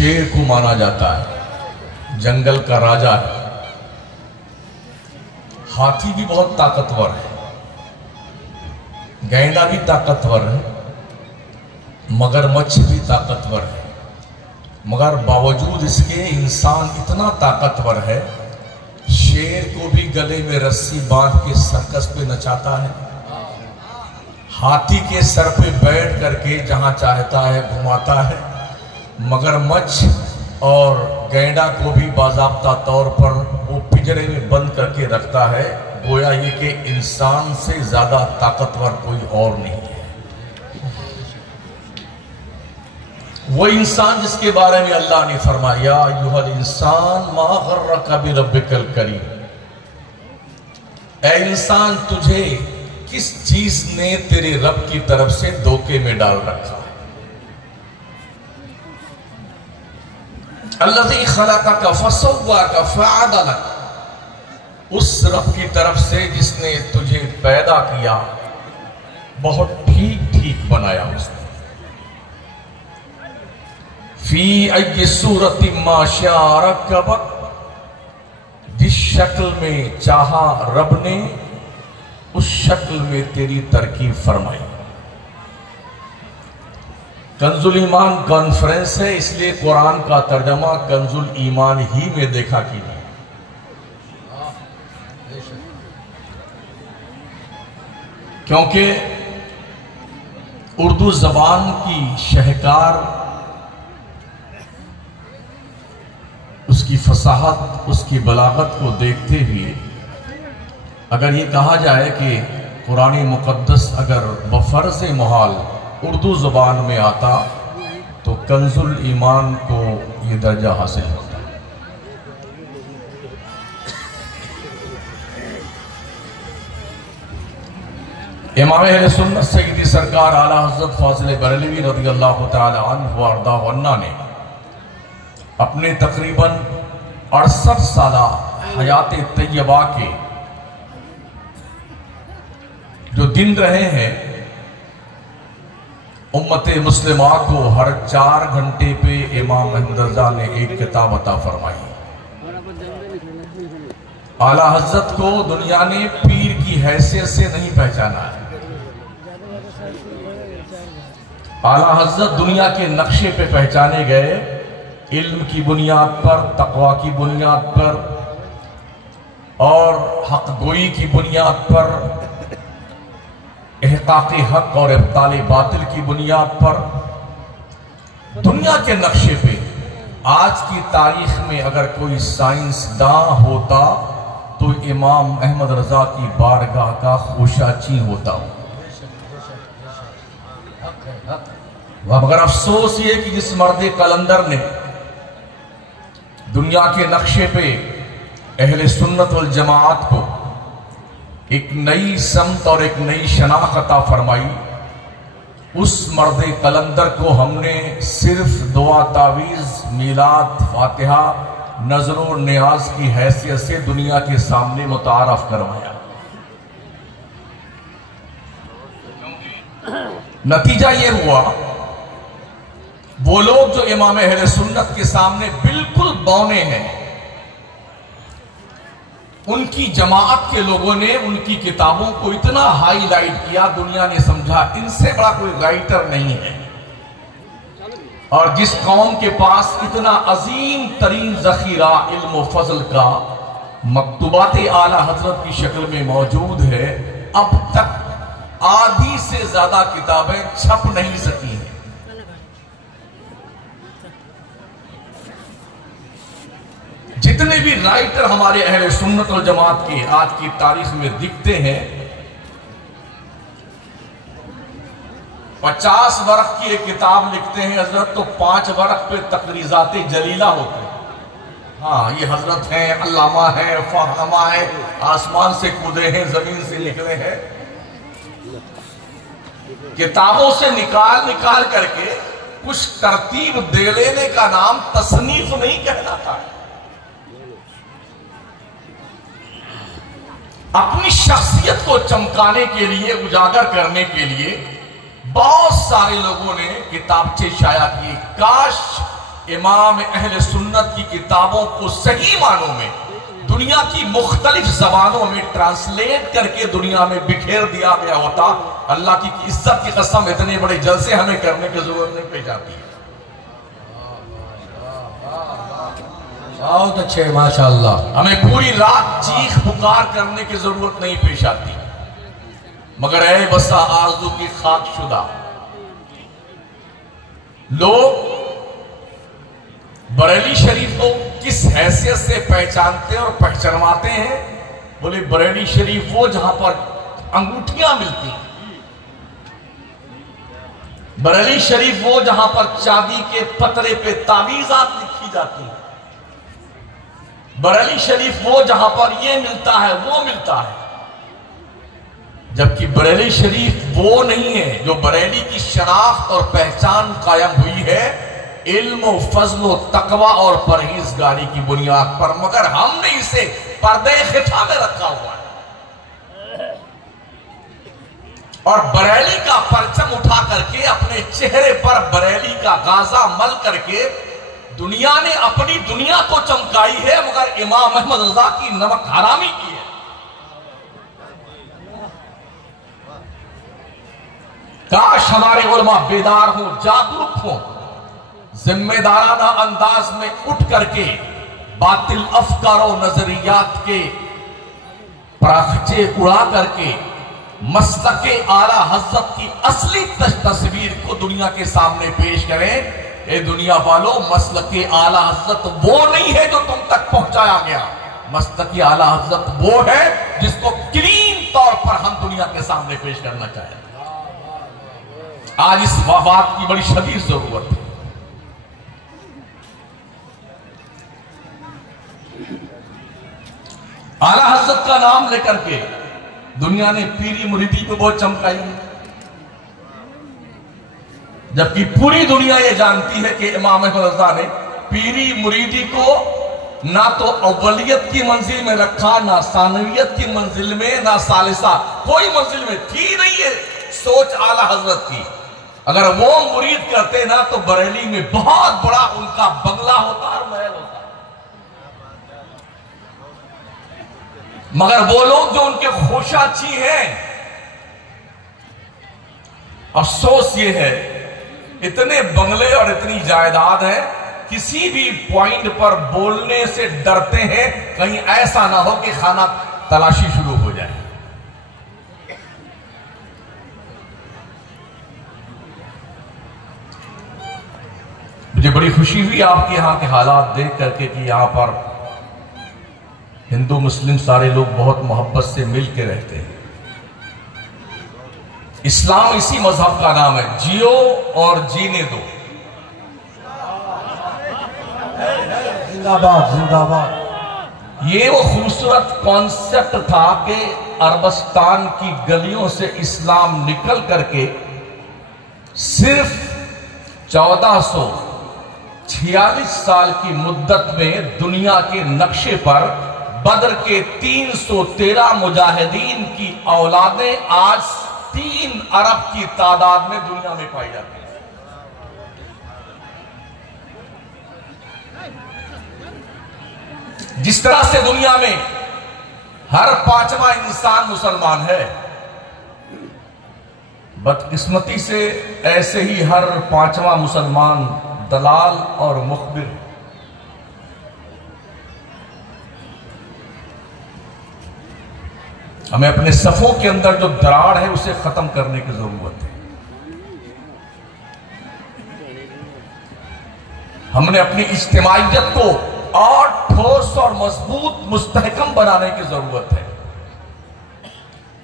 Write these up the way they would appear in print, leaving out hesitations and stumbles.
शेर को माना जाता है, जंगल का राजा है। हाथी भी बहुत ताकतवर है, गैंडा भी ताकतवर है, मगरमच्छ भी ताकतवर है, मगर बावजूद इसके इंसान इतना ताकतवर है, शेर को भी गले में रस्सी बांध के सर्कस पे नचाता है, हाथी के सर पे बैठ करके जहां चाहता है घुमाता है, मगरमच्छ और गैंडा को भी बाज़ाब्ता तौर पर वो पिंजरे में बंद करके रखता है। गोया ये कि इंसान से ज्यादा ताकतवर कोई और नहीं है। वो इंसान जिसके बारे में अल्लाह ने फरमाया, अय्युहल इंसान मा गर्रका बिरब्बिकल करीम, ऐ इंसान तुझे किस चीज ने तेरे रब की तरफ से धोखे में डाल रखा है। अल्लज़ी खलक़का फसव्वाका फ़अदलक, उस रब की तरफ से जिसने तुझे पैदा किया, बहुत ठीक ठीक बनाया उसने। फी अय्यि सूरति मा शाअ रक्कबक, जिस शक्ल में चाहा रब ने उस शक्ल में तेरी तरकीब फरमाई। कंजुल ईमान कॉन्फ्रेंस है, इसलिए कुरान का तर्जमा कंजुल ईमान ही में देखा कीजिए। क्योंकि उर्दू जबान की शहकार, उसकी फसाहत, उसकी बलागत को देखते हुए अगर ये कहा जाए कि कुरान मुक़द्दस अगर बफर्ज़ मुहाल उर्दू ज़बान में आता तो कंजुल ईमान को ये दर्जा हासिल होता। इमाम अहले सुन्नत सय्यदी सरकार आला हज़रत फाज़िल बरेलवी रज़ियल्लाहु तआला अन्हु व अर्दाहु अन्ना ने अपने तकरीबन 68 साला हयात तैयबा के जो दिन रहे हैं, उम्मत मुस्लिमा को हर 4 घंटे पे इमाम अहमद रज़ा ने एक किताब अता फरमाई। आला हज़रत को दुनिया ने पीर की हैसियत से नहीं पहचाना है। आला हज़रत दुनिया के नक्शे पे पहचाने गए इल्म की बुनियाद पर, तक़वा की बुनियाद पर और हक गोई की बुनियाद पर, इहक़ाक़े हक और इब्ताले बातिल की बुनियाद पर। दुनिया के नक्शे पे आज की तारीख में अगर कोई साइंसदान होता तो इमाम अहमद रज़ा की बारगाह का खोशाची होता। मगर अफसोस ये कि जिस मर्द कलंदर ने दुनिया के नक्शे पे अहले सुन्नत वल जमाअत को एक नई समत और एक नई शनाख्त अता फरमाई, उस मर्द कलंदर को हमने सिर्फ दुआ, तावीज़, मीलाद, फातिहा, नजर नियाज की हैसियत से दुनिया के सामने मुतारफ करवाया। नतीजा ये हुआ, वो लोग जो इमाम अहले सुन्नत के सामने बिल्कुल बौने हैं, उनकी जमाअत के लोगों ने उनकी किताबों को इतना हाईलाइट किया, दुनिया ने समझा इनसे बड़ा कोई राइटर नहीं है। और जिस कौम के पास इतना अजीम तरीन जखीरा इल्म फजल का मकतूबात आला हजरत की शक्ल में मौजूद है, अब तक आधी से ज्यादा किताबें छप नहीं सकी हैं। जितने भी राइटर हमारे अहले सुन्नत वल जमात के आज की तारीख में दिखते हैं, 50 वर्ष की एक किताब लिखते हैं हजरत तो 5 वर्ष पे तकरीज़ाते जलीला होते हैं। हाँ, ये हजरत हैं, अल्लामा हैं, फहमा है, आसमान से कूदे हैं, जमीन से निकले हैं। किताबों से निकाल निकाल करके कुछ तरतीब दे लेने का नाम तसनीफ नहीं कहलाता है। अपनी शख्सियत को चमकाने के लिए, उजागर करने के लिए बहुत सारे लोगों ने किताबचे शाया किए। काश इमाम अहले सुन्नत की किताबों को सही मानों में दुनिया की मुख्तलिफ जबानों में ट्रांसलेट करके दुनिया में बिखेर दिया गया होता, अल्लाह की इज्जत की कसम इतने बड़े जलसे हमें करने की जरूरत नहीं पेश आती है। बहुत अच्छे, माशाअल्लाह। हमें पूरी रात चीख पुकार करने की जरूरत नहीं पेश आती। मगर ऐ बसा आरज़ू की खाकशुदा लोग बरेली शरीफ को किस हैसियत से पहचानते और पहचानवाते हैं? बोले बरेली शरीफ वो जहां पर अंगूठियां मिलती हैं, बरेली शरीफ वो जहां पर चांदी के पतरे पे तावीज़ात लिखी जाती हैं, बरेली शरीफ वो जहां पर ये मिलता है वो मिलता है। जबकि बरेली शरीफ वो नहीं है जो बरेली की शनाख्त और पहचान कायम हुई है इल्म, फजल, तकवा और परहेजगारी की बुनियाद पर, मगर हमने इसे पर्दे खिफा में रखा हुआ है और बरेली का परचम उठा करके अपने चेहरे पर बरेली का गाजा मल करके दुनिया ने अपनी दुनिया को चमकाई है, मगर इमाम अहमद रजा की नमक हरामी की है। काश हमारे उलमा बेदार हो, जागरूक हो, जिम्मेदाराना अंदाज में उठ करके बातिल अफकार और नजरियात के पराखचे उड़ा करके मसलके आला हज़रत की असली तस्वीर को दुनिया के सामने पेश करें। ए दुनिया वालों, मसलके आला हज़रत वो नहीं है जो तुम तक पहुंचाया गया, मसलके आला हज़रत वो है जिसको क्लीन तौर पर हम दुनिया के सामने पेश करना चाहते हैं। आज इस बात की बड़ी शदीद जरूरत है। आला हज़रत का नाम लेकर के दुनिया ने पीरी मुरीदी को बहुत चमकाई है, जबकि पूरी दुनिया ये जानती है कि इमाम अहमद रज़ा ने पीरी मुरीदी को ना तो अव्वलियत की मंजिल में रखा, ना सानवियत की मंजिल में, ना सालिसा, कोई मंजिल में थी नहीं है सोच आला हज़रत की। अगर वो मुरीद करते ना तो बरेली में बहुत बड़ा उनका बंगला होता और महल होता, मगर वो लोग जो उनके खोशाची हैं, अफसोस ये है इतने बंगले और इतनी जायदाद है, किसी भी पॉइंट पर बोलने से डरते हैं कहीं ऐसा ना हो कि खाना तलाशी शुरू हो जाए। मुझे बड़ी खुशी हुई आपके यहां के हालात देख करके कि यहां पर हिंदू मुस्लिम सारे लोग बहुत मोहब्बत से मिल के रहते हैं। इस्लाम इसी मजहब का नाम है, जियो और जीने दो। जिंदाबाद जिंदाबाद। ये वो खूबसूरत कॉन्सेप्ट था कि अरबस्तान की गलियों से इस्लाम निकल करके सिर्फ 1446 साल की मुद्दत में दुनिया के नक्शे पर बदर के 313 मुजाहिदीन की औलादें आज 3 अरब की तादाद में दुनिया में पाई जाती है। जिस तरह से दुनिया में हर 5वां इंसान मुसलमान है, बदकिस्मती से ऐसे ही हर 5वां मुसलमान दलाल और मुखबिर। हमें अपने सफों के अंदर जो दरार है उसे खत्म करने की जरूरत है। हमने अपनी इज्तिमाइयत को और ठोस और मजबूत मुस्तहकम बनाने की जरूरत है।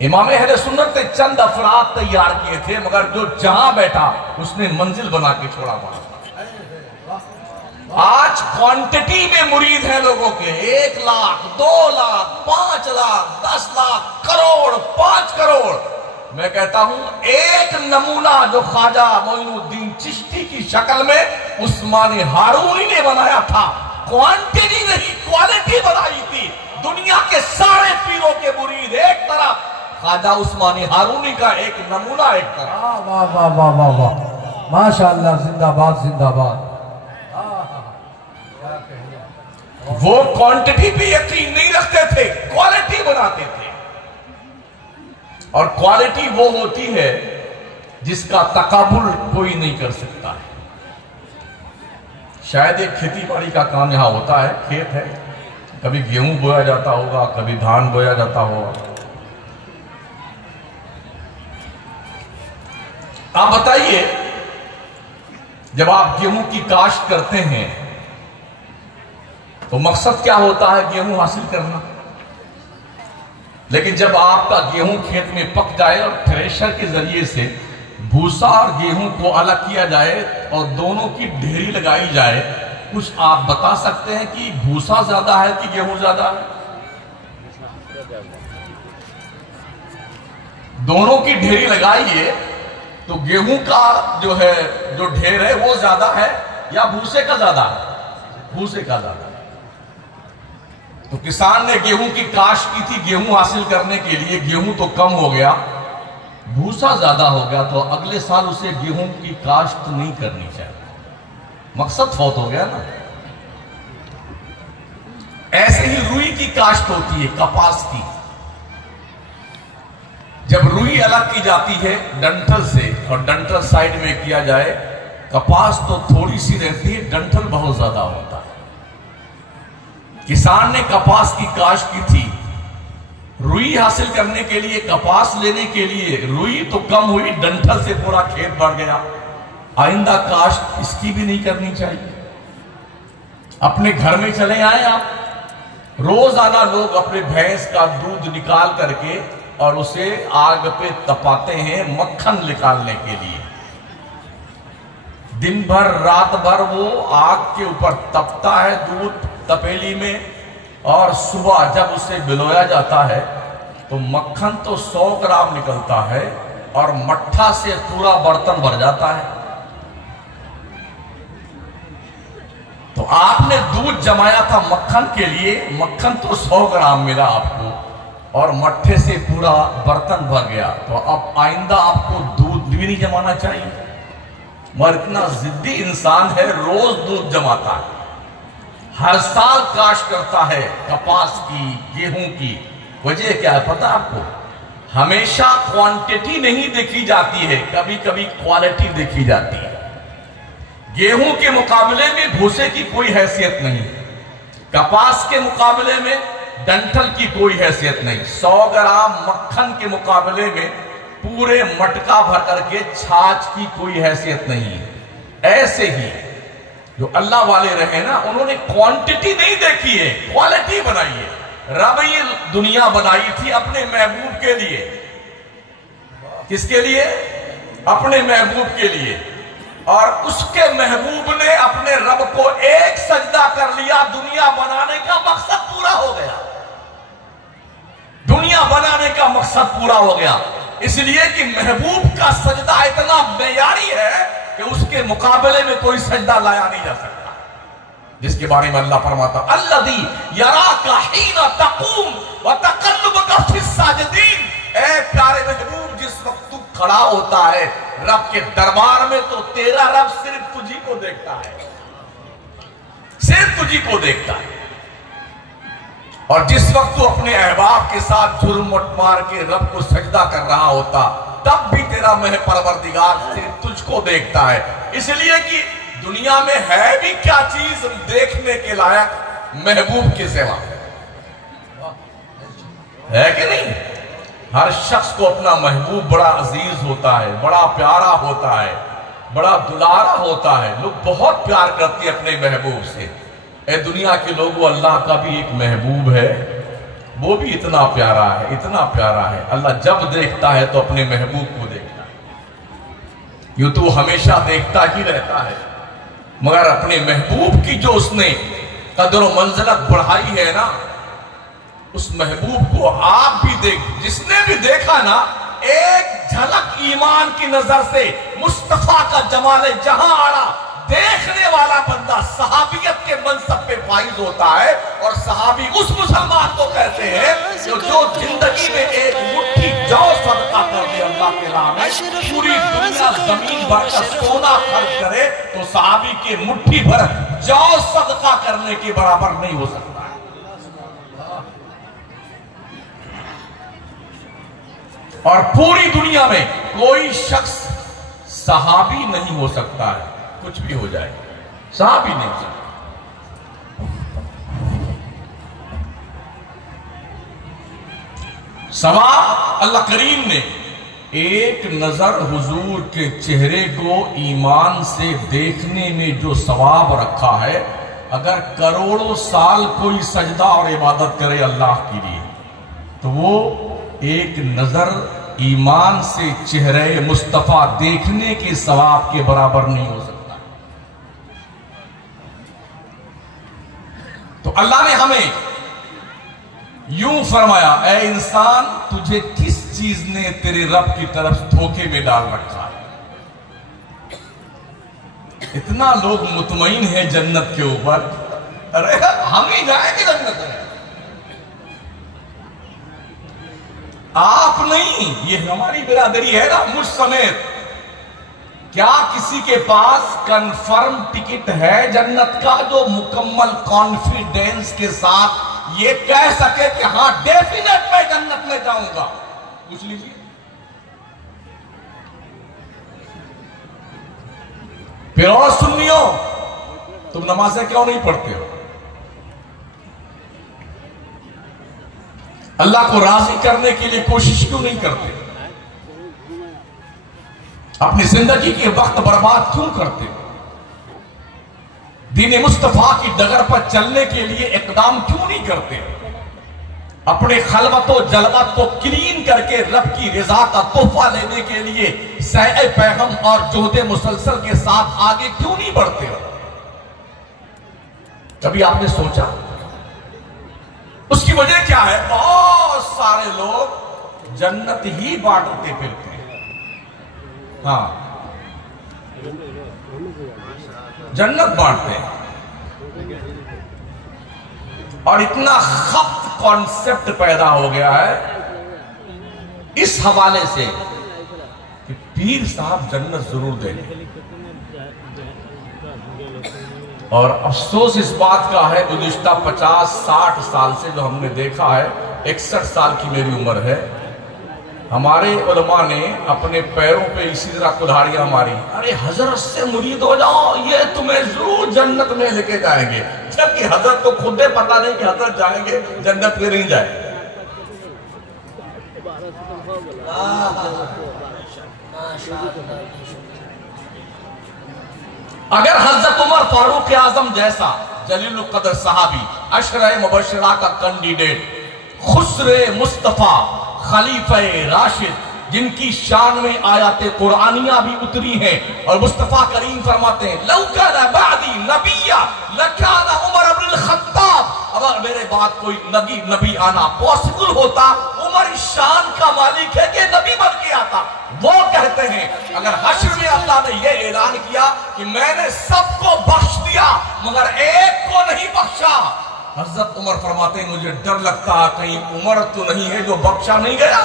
इमाम अहले सुन्नत ने चंद अफराद तैयार किए थे, मगर जो जहां बैठा उसने मंजिल बना के छोड़ा पड़ा। आज क्वांटिटी में मुरीद हैं लोगों के 1 लाख, 2 लाख, 5 लाख, 10 लाख, करोड़, 5 करोड़। मैं कहता हूं एक नमूना जो ख्वाजा मोइनुद्दीन चिश्ती की शक्ल में उस्मानी हारूनी ने बनाया था, क्वांटिटी नहीं क्वालिटी बनाई थी। दुनिया के सारे पीरों के मुरीद एक तरफ, ख्वाजा उस्मानी हारूनी का एक नमूना एक तरफ। वाह वाह वाह वाह वाह, माशाअल्लाह, जिंदाबाद जिंदाबाद। वो क्वांटिटी पे यकीन नहीं रखते थे, क्वालिटी बनाते थे। और क्वालिटी वो होती है जिसका तकाबुल कोई नहीं कर सकता है। शायद एक खेती बाड़ी का काम यहां होता है, खेत है, कभी गेहूं बोया जाता होगा, कभी धान बोया जाता होगा। आप बताइए, जब आप गेहूं की काश्त करते हैं तो मकसद क्या होता है? गेहूं हासिल करना। लेकिन जब आपका गेहूं खेत में पक जाए और थ्रेशर के जरिए से भूसा और गेहूं को अलग किया जाए और दोनों की ढेरी लगाई जाए, कुछ आप बता सकते हैं कि भूसा ज्यादा है कि गेहूं ज्यादा है? दोनों की ढेरी लगाइए तो गेहूं का जो है, जो ढेर है वो ज्यादा है या भूसे का ज्यादा है? भूसे का ज्यादा है। तो किसान ने गेहूं की काश्त की थी, गेहूं हासिल करने के लिए गेहूं तो कम हो गया, भूसा ज्यादा हो गया, तो अगले साल उसे गेहूं की काश्त नहीं करनी चाहिए। मकसद फौत हो गया ना। ऐसे ही रुई की काश्त होती है, कपास की। जब रुई अलग की जाती है डंठल से और डंठल साइड में किया जाए, कपास तो थोड़ी सी रहती है, डंठल बहुत ज्यादा होता है। किसान ने कपास की काश्त की थी, रुई हासिल करने के लिए, कपास लेने के लिए रुई तो कम हुई, डंठल से पूरा खेत बढ़ गया। आइंदा काश्त इसकी भी नहीं करनी चाहिए। अपने घर में चले आए आप, रोजाना लोग अपने भैंस का दूध निकाल करके और उसे आग पे तपाते हैं मक्खन निकालने के लिए। दिन भर रात भर वो आग के ऊपर तपता है दूध तपेली में, और सुबह जब उसे भिगोया जाता है तो मक्खन तो 100 ग्राम निकलता है और मट्ठा से पूरा बर्तन भर जाता है। तो आपने दूध जमाया था मक्खन के लिए, मक्खन तो 100 ग्राम मिला आपको और मट्ठे से पूरा बर्तन भर गया। तो अब आइंदा आपको दूध भी नहीं जमाना चाहिए। मगर इतना जिद्दी इंसान है, रोज दूध जमाता है, हर साल काश्त करता है कपास की, गेहूं की। वजह क्या है पता आपको? हमेशा क्वांटिटी नहीं देखी जाती है, कभी कभी क्वालिटी देखी जाती है। गेहूं के मुकाबले में भूसे की कोई हैसियत नहीं, कपास के मुकाबले में डंठल की कोई हैसियत नहीं, 100 ग्राम मक्खन के मुकाबले में पूरे मटका भर करके छाछ की कोई हैसियत नहीं है। ऐसे ही जो अल्लाह वाले रहे ना, उन्होंने क्वांटिटी नहीं देखी है, क्वालिटी बनाई है। रब ये दुनिया बनाई थी अपने महबूब के लिए। किसके लिए? अपने महबूब के लिए। और उसके महबूब ने अपने रब को एक सजदा कर लिया, दुनिया बनाने का मकसद पूरा हो गया। दुनिया बनाने का मकसद पूरा हो गया, इसलिए कि महबूब का सजदा इतना बेयारी है कि उसके मुकाबले में कोई सजदा लाया नहीं जा सकता। जिसके बारे में अल्लाह फरमाता, अल्लज़ी यराका हीना तक़ूम व तक़ल्लुबका फिस साजिदीन। ऐ प्यारे महबूब, जिस वक्त तू खड़ा होता है रब के दरबार में, तो तेरा रब सिर्फ तुझी को देखता है, सिर्फ तुझी को देखता है। और जिस वक्त तू अपने अहबाब के साथ झुरमुट मार के रब को सजदा कर रहा होता, तब भी तेरा मेरे परवरदिगार सिर्फ तुझको देखता है। इसलिए कि दुनिया में है भी क्या चीज देखने के लायक महबूब के सिवा? है कि नहीं? हर शख्स को अपना महबूब बड़ा अजीज होता है, बड़ा प्यारा होता है, बड़ा दुलारा होता है। लोग बहुत प्यार करते हैं अपने महबूब से। ए दुनिया के लोगों, अल्लाह का भी एक महबूब है, वो भी इतना प्यारा है, इतना प्यारा है। अल्लाह जब देखता है तो अपने महबूब को देखता है। यूं तो हमेशा देखता ही रहता है, मगर अपने महबूब की जो उसने कदर व मंजिलत बढ़ाई है ना, उस महबूब को आप भी देख, जिसने भी देखा ना, एक झलक ईमान की नजर से मुस्तफा का जमाले जहां आड़ा देखने वाला बंदा सहाबियत के मनसब पे फाइज होता है। और सहाबी उस मुसलमान को कहते हैं जो जिंदगी में एक मुट्ठी जौ सदका कर दे अल्लाह के राह में, पूरी दुनिया जमीन भर का सोना खर्च करे तो सहाबी के मुट्ठी भर जौ सदका कर करने के बराबर नहीं हो सकता है। और पूरी दुनिया में कोई शख्स सहाबी नहीं हो सकता है, कुछ भी हो जाए सहाबी नहीं हो सकता। सवाब अल्लाह करीम ने एक नजर हुजूर के चेहरे को ईमान से देखने में जो सवाब रखा है, अगर करोड़ों साल कोई सजदा और इबादत करे अल्लाह के लिए, तो वो एक नजर ईमान से चेहरे मुस्तफा देखने के सवाब के बराबर नहीं हो सकता। तो अल्लाह ने हमें यूं फरमाया, ए इंसान, तुझे किस चीज ने तेरे रब की तरफ धोखे में डाल रखा है? इतना लोग मुतमईन है जन्नत के ऊपर, अरे हम ही जाएंगे जन्नत में, आप नहीं। ये हमारी बिरादरी है ना, मुझ समेत। क्या किसी के पास कंफर्म टिकट है जन्नत का, जो मुकम्मल कॉन्फिडेंस के साथ ये कह सके कि हां डेफिनेट मैं जन्नत में जाऊंगा? पूछ लीजिए। फिर और सुन्नियों, तुम नमाजें क्यों नहीं पढ़ते हो? अल्लाह को राजी करने के लिए कोशिश क्यों नहीं करते? अपनी जिंदगी के वक्त बर्बाद क्यों करते? दीन मुस्तफा की डगर पर चलने के लिए इकदाम क्यों नहीं करते? अपने खलवतो जलवत को क्लीन करके रब की रजा का तोहफा लेने के लिए सह पैगम और जोहदे मुसलसल के साथ आगे क्यों नहीं बढ़ते? कभी आपने सोचा? उसकी वजह क्या है? बहुत सारे लोग जन्नत ही बांटते फिरते हैं। हाँ, जन्नत बांटते हैं, और इतना खप्त कॉन्सेप्ट पैदा हो गया है इस हवाले से कि पीर साहब जन्नत जरूर देंगे। और अफसोस इस बात का है, गुज़िश्ता 50-60 साल से जो हमने देखा है, 61 साल की मेरी उम्र है, हमारे उलमा ने अपने पैरों पे इसी तरह कुल्हाड़ियां मारी, अरे हजरत से मुरीद हो जाओ, ये तुम्हें जरूर जन्नत में लेके जाएंगे। जबकि हजरत को खुद पता नहीं कि हजरत जाएंगे जन्नत में नहीं जाए। अगर हजरत उमर फारूक आजम जैसा जलील कदर सहाबी, अशरे मुबशरा का कैंडिडेट, खुसरे मुस्तफा खलीफे राशिद, जिनकी शान में आयाते कुरानिया भी उतरी हैं, और मुस्तफा करीम फरमाते हैं, लौ काना बादी नबिया लकाना उमर इब्न खत्ताब, अगर मेरे बाद कोई नबी आना पॉसिबल होता, उमर इस शान का मालिक है कि नबी बन के आता। वो कहते हैं, अगर हश्र में अल्लाह ने यह ऐलान किया कि मैंने सबको बख्श दिया मगर एक को नहीं बख्शा, हजरत उमर फरमाते हैं, मुझे डर लगता है कहीं उमर तो नहीं है जो बख्शा नहीं गया।